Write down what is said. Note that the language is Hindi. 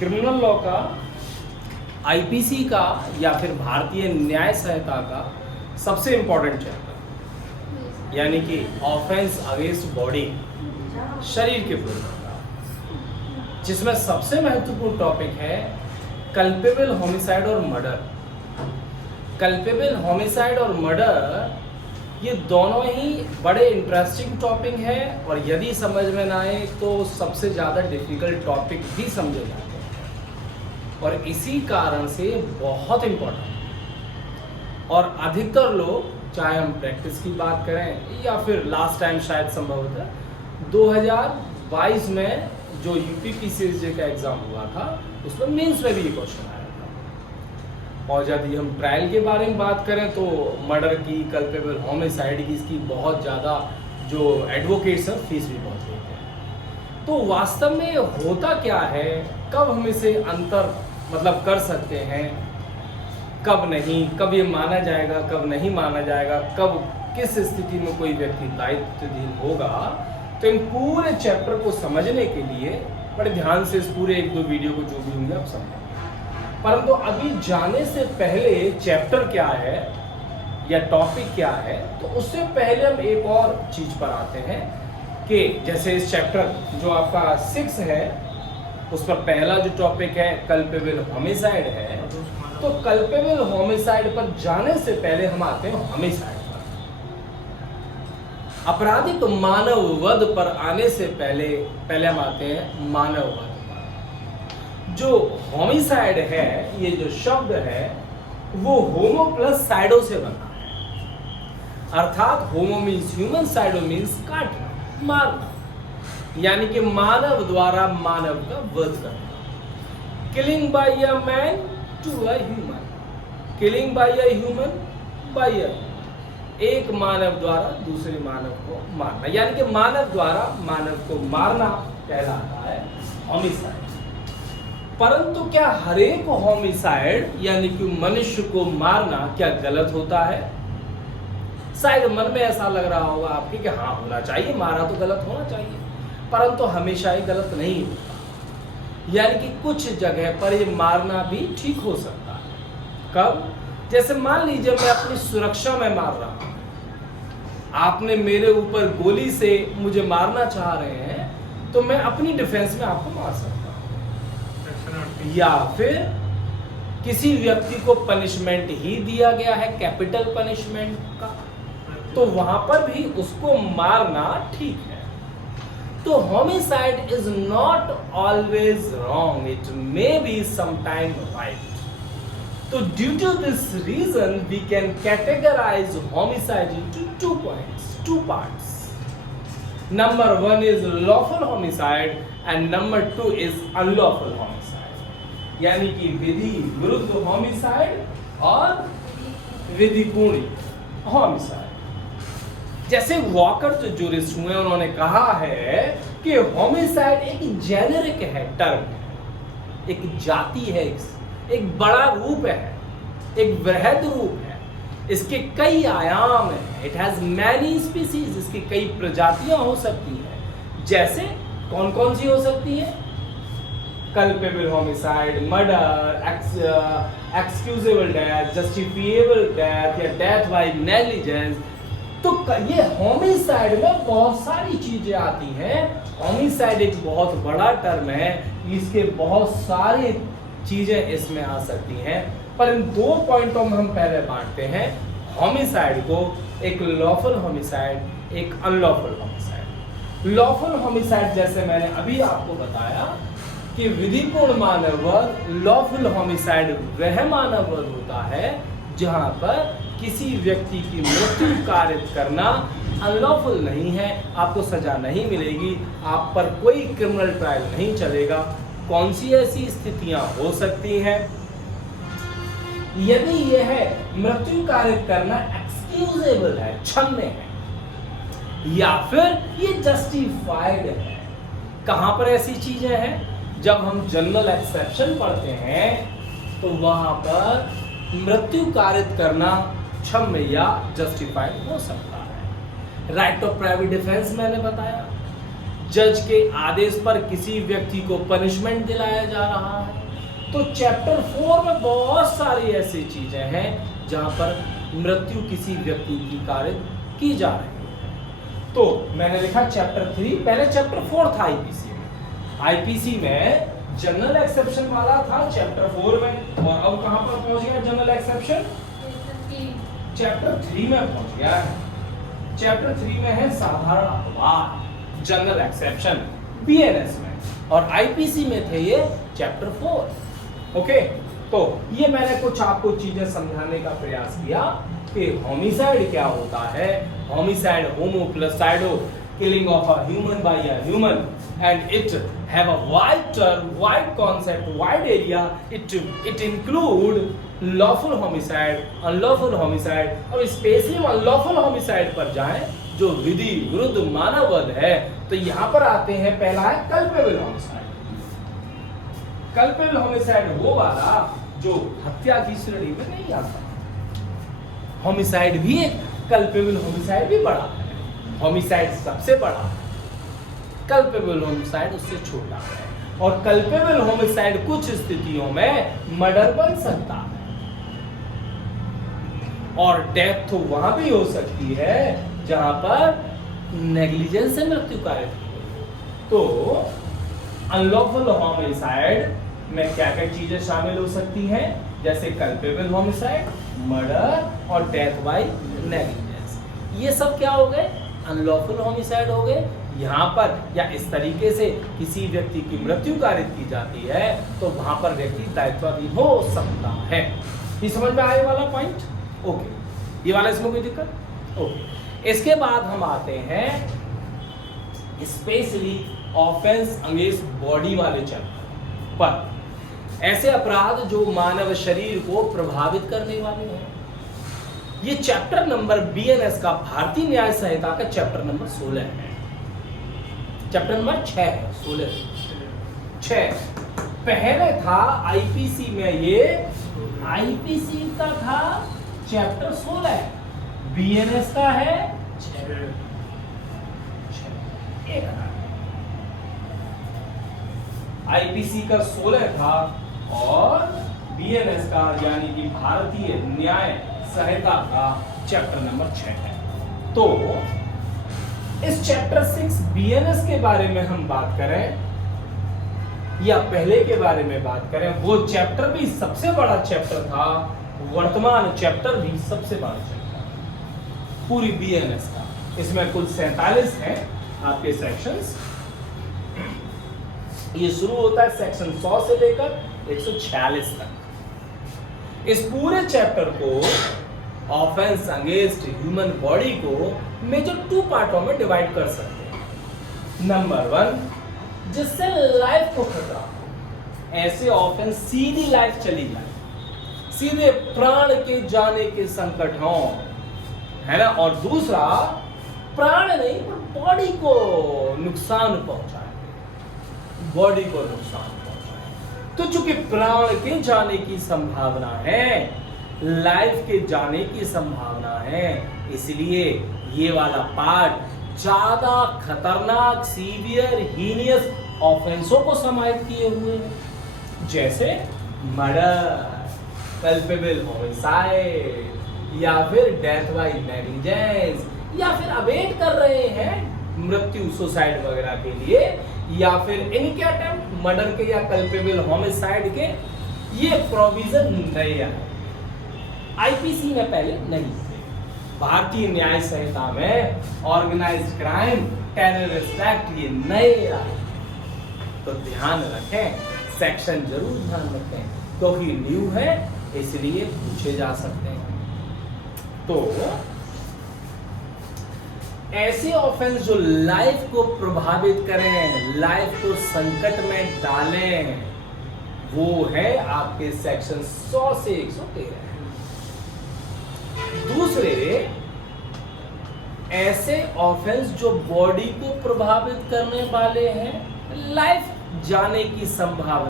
क्रिमिनल लॉ का, आईपीसी का या फिर भारतीय न्याय संहिता का सबसे इम्पोर्टेंट चैप्टर, यानी कि ऑफेंस अगेंस्ट बॉडी, शरीर के विरुद्ध, जिसमें सबसे महत्वपूर्ण टॉपिक है कल्पेबल होमिसाइड और मर्डर। कल्पेबल होमिसाइड और मर्डर ये दोनों ही बड़े इंटरेस्टिंग टॉपिक हैं और यदि समझ में ना आए तो सबसे ज़्यादा डिफिकल्ट टॉपिक भी समझे जाते हैं और इसी कारण से बहुत इम्पोर्टेंट। और अधिकतर लोग, चाहे हम प्रैक्टिस की बात करें या फिर लास्ट टाइम शायद संभवतः 2022 में जो यूपीपीसीएसजे का एग्ज़ाम हुआ था उसमें मेंस में भी ये क्वेश्चन आया था। और यदि हम ट्रायल के बारे में बात करें तो मर्डर की, कल्पेबल होमिसाइड की, इसकी बहुत ज़्यादा जो एडवोकेट्स हैं फीस भी बहुत लेते हैं। तो वास्तव में होता क्या है, कब हम इसे अंतर मतलब कर सकते हैं, कब नहीं, कब ये माना जाएगा, कब नहीं माना जाएगा, कब किस स्थिति में कोई व्यक्ति दायित्वहीन होगा, तो इन पूरे चैप्टर को समझने के लिए बड़े ध्यान से इस पूरे 1-2 वीडियो को जो भी होंगे आप समझेंगे। परंतु अभी जाने से पहले चैप्टर क्या है या टॉपिक क्या है, तो उससे पहले हम एक और चीज पर आते हैं कि जैसे इस चैप्टर जो आपका 6 है उस पर पहला जो टॉपिक है कल्पेबल होमिसाइड है, तो कल्पेबल होमिसाइड पर जाने से पहले हम आते हैं होमिसाइड। आपराधिक मानव वध पर आने से पहले हम आते हैं मानव वध पर। जो होमिसाइड है, ये जो शब्द है वो होमो प्लस साइडो से बना है, अर्थात होमो मीन्स ह्यूमन, साइडो मीन्स काटना, मारना, यानी कि मानव द्वारा मानव का वध करना। Killing by a man to a human, killing by a human by a, एक मानव द्वारा दूसरे मानव को मारना, यानी कि मानव द्वारा मानव को मारना कहलाता है होमिसाइड। परंतु क्या हर एक होमिसाइड यानी कि मनुष्य को मारना क्या गलत होता है? शायद मन में ऐसा लग रहा होगा आपके कि हाँ होना चाहिए, मारा तो गलत होना चाहिए, परंतु हमेशा ही गलत नहीं होता। यानी कि कुछ जगह पर ये मारना भी ठीक हो सकता है। कब? जैसे मान लीजिए मैं अपनी सुरक्षा में मार रहा हूं, आपने मेरे ऊपर गोली से मुझे मारना चाह रहे हैं तो मैं अपनी डिफेंस में आपको मार सकता हूं। या फिर किसी व्यक्ति को पनिशमेंट ही दिया गया है कैपिटल पनिशमेंट का, तो वहां पर भी उसको मारना ठीक है। तो homicide is not always wrong, it may be sometime right. So due to this reason, we can categorize homicide into 2 points, 2 parts. Number 1 is lawful homicide and number 2 is unlawful homicide. यानी कि विधि विरुद्ध homicide और विधिपूर्ण homicide। जैसे वॉकर जो जूरिस्ट हुए उन्होंने कहा है कि homicide एक जेनेरिक है, टर्म है, एक जाति है, एक बड़ा रूप है, एक वृहद रूप है, इसके कई आयाम हैं, इट हैज मैनी स्पीसीज, इसकी कई प्रजातियां हो सकती हैं। जैसे कौन कौन सी हो सकती हैं? Culpable homicide, murder, excusable death, justifiable death या डेथ बाय नेग्लिजेंस। तो ये होमिसाइड में बहुत सारी चीजें आती हैं। होमिसाइड एक बहुत बड़ा टर्म है, इसके बहुत सारे चीजें इसमें आ सकती हैं, पर इन 2 पॉइंटों में हम पहले बांटते हैं होमिसाइड को, एक लॉफुल होमिसाइड, एक अनलॉफुल होमिसाइड। लॉफुल होमिसाइड जैसे मैंने अभी आपको बताया कि विधिपूर्ण मानव वध, लॉफुल होमिसाइड वह मानव वध होता है जहां पर किसी व्यक्ति की मृत्यु कारित करना अनलॉफुल नहीं है, आपको सजा नहीं मिलेगी, आप पर कोई क्रिमिनल ट्रायल नहीं चलेगा। कौन सी ऐसी स्थितियां हो सकती हैं? यदि यह मृत्यु कारित करना एक्सक्यूजेबल है, क्षम्य है, या फिर ये जस्टिफाइड है। कहां पर ऐसी चीजें हैं? जब हम जनरल एक्सेप्शन पढ़ते हैं तो वहां पर मृत्यु कारित करना क्षम्य या जस्टिफाइड हो सकता है। राइट ऑफ प्राइवेट डिफेंस मैंने बताया, जज के आदेश पर किसी व्यक्ति को पनिशमेंट दिलाया जा रहा है। तो चैप्टर 4 में बहुत सारी ऐसी चीजें हैं जहां पर मृत्यु किसी व्यक्ति की कारित की जा रही है। तो मैंने लिखा चैप्टर 3, पहले चैप्टर 4 था आईपीसी में। आईपीसी में जनरल एक्सेप्शन वाला था चैप्टर 4 में, और अब कहां पर पहुंच गया जनरल एक्सेप्शन? चैप्टर 3 में पहुंच गया है। चैप्टर 3 में है साधारण अपवाद, जनरल एक्सेप्शन बीएनएस में, और आईपीसी में थे ये चैप्टर 4। ओके, तो ये मैंने कुछ आपको चीजें समझाने का प्रयास किया कि होमिसाइड क्या होता है। होमिसाइड, होमो प्लस साइडो, killing of a human by a human, and it have a wide term, wide concept, wide area. It include lawful homicide, unlawful homicide, और स्पेशली unlawful homicide पर जाएं जो विधि विरुद्ध मानववध है, तो यहाँ पर आते हैं। पहला है culpable homicide। culpable homicide वो वाला जो हत्या की श्रेणी में नहीं आता। होमिसाइड भी एक, culpable homicide भी बड़ा है। होमिसाइड सबसे बड़ा है, कल्पेबल होमिसाइड उससे छोटा है, और कल्पेबल होमिसाइड कुछ स्थितियों में मर्डर बन सकता है, और डेथ तो वहां भी हो सकती है जहां पर नेग्लिजेंस से मृत्यु कारित की। तो अनलॉफुल होमिसाइड में क्या क्या चीजें शामिल हो सकती हैं, जैसे कल्पेबल होमिसाइड, मर्डर और डेथ बाय नेग्लिजेंस। ये सब क्या हो गए? अनलॉफुल होमिसाइड हो गए। यहाँ पर या इस तरीके से किसी व्यक्ति की मृत्यु कारित की जाती है तो वहां पर व्यक्ति दायित्वाधीन हो सकता है। ये समझ में आए वाला पॉइंट? ओके, ये वाला इसमें कोई दिक्कत? ओके, इसके बाद हम आते हैं स्पेशली ऑफेंस अगेंस्ट बॉडी वाले चैप्टर पर। ऐसे अपराध जो मानव शरीर को प्रभावित करने वाले हैं। ये चैप्टर नंबर बीएनएस का, भारतीय न्याय संहिता का चैप्टर नंबर 16 है। चैप्टर नंबर 6 है, 6 पहले था आईपीसी में, ये आईपीसी का था चैप्टर 16, बीएनएस का है 6। आईपीसी का 16 था और बीएनएस का यानी कि भारतीय न्याय संहिता का चैप्टर नंबर 6 है। तो इस चैप्टर 6 बीएनएस के बारे में हम बात करें या पहले के बारे में बात करें, वो चैप्टर भी सबसे बड़ा चैप्टर था, वर्तमान चैप्टर भी सबसे बड़ा चैप्टर पूरी बीएनएस का। इसमें कुल 47 हैं आपके सेक्शंस। ये शुरू होता है सेक्शन 100 से लेकर 146 तक। इस पूरे चैप्टर को, ऑफेंस अगेंस्ट ह्यूमन बॉडी को, मेजर 2 पार्टों में डिवाइड कर सकते हैं। नंबर 1, जिससे लाइफ को खतरा हो, ऐसे ऑफेंस सीधी लाइफ चली जाए, सीधे प्राण के जाने के संकट हो, है ना। और दूसरा, प्राण नहीं पर बॉडी को नुकसान पहुंचाए, बॉडी को नुकसान पहुंचाए। तो चूंकि प्राण के जाने की संभावना है, लाइफ के जाने की संभावना है, इसलिए ये वाला पार्ट ज्यादा खतरनाक, सीवियर, हीनियस ऑफेंसों को समाहित किए हुए हैं, जैसे मर्डर, कल्पेबल होमिसाइड, या फिर डेथ बाय नेग्लिजेंस, या फिर अवेट कर रहे हैं मृत्यु, सुसाइड वगैरह के लिए, या फिर इनके अटेम्प्ट मर्डर के या कल्पेबल होमिसाइड के। ये प्रोविजन नहीं है, आईपीसी में पहले नहीं थे। भारतीय न्याय संहिता में ऑर्गेनाइज्ड क्राइम, टेररिस्ट एक्ट ये नए आए, तो ध्यान रखें, सेक्शन जरूर ध्यान रखें, क्योंकि न्यू है इसलिए पूछे जा सकते हैं। तो ऐसे ऑफेंस जो लाइफ को प्रभावित करें, लाइफ को संकट में डालें, वो है आपके सेक्शन 100 से 113। दूसरे, ऐसे ऑफेंस जो बॉडी को प्रभावित करने वाले हैं, लाइफ जाने की संभावना